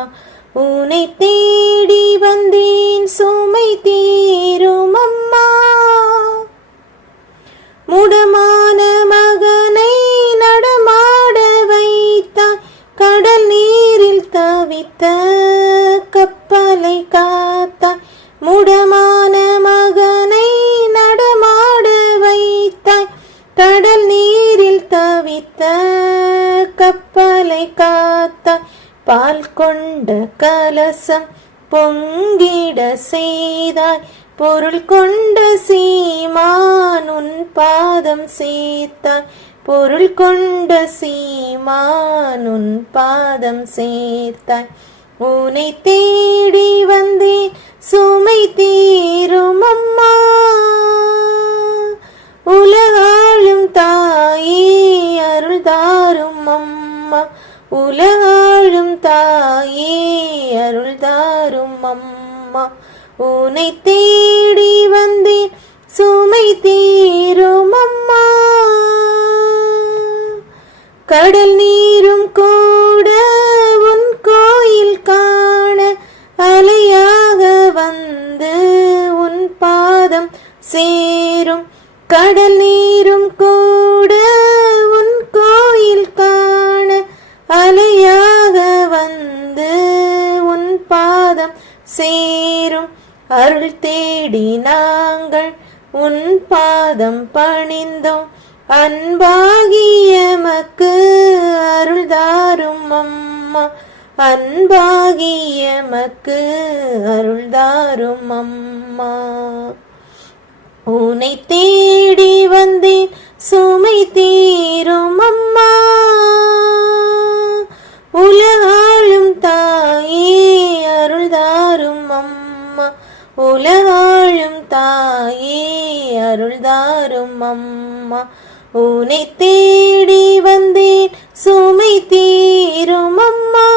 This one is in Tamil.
அம்மா. உன்னை தேடி வந்தேன் சுமை தீரும் அம்மா. முடமான மகனை நடமாட வைத்தாய், கடல் நீரில் தவித்த கப்பலை காத்தாய். முடமான மகனை நடமாட வைத்தாய், கடல் நீரில் தவித்த கப்பலை காத்தாய். பால் கொண்ட கலசம் பொங்கிட செய்தாய், பொருள் கொண்ட சீமான் உன் பாதம் சேர்த்தாய். பொருள் கொண்ட சீமான் உன் பாதம் சேர்த்தாய். உன்னை தேடி வந்தேன் சுமை தீரும் அம்மா. உலகாளும் தாயே அருள் தாரும் அம்மா. உலகாளும் தாயே அருள் தாரும் அம்மா. உன்னை தேடி வந்தேன் சுமை தீரும் அம்மா. கடல் நீரும் கூட உன் கோயில் காண அலையாக வந்து உன் பாதம் சேரும். கடல் நீரும் கூட உன் கோயில் காண அலையாக வந்து உன் பாதம் சேரும். அருள் தேடி நாங்கள் உன் பாதம் பணிந்தோம், அன்பாகிய எமக்கு அருள் தாரும் அம்மா. அன்பாகிய எமக்கு அருள் தாரும் அம்மா. உன்னை தேடி வந்தேன் சுமை தீரும் அம்மா. உலகாளும் தாயே அருள் தாரும் அம்மா. உலகாளும் தாயே அருள் தாரும் அம்மா. உன்னை தேடி வந்தேன் சுமை தீரும் அம்மா.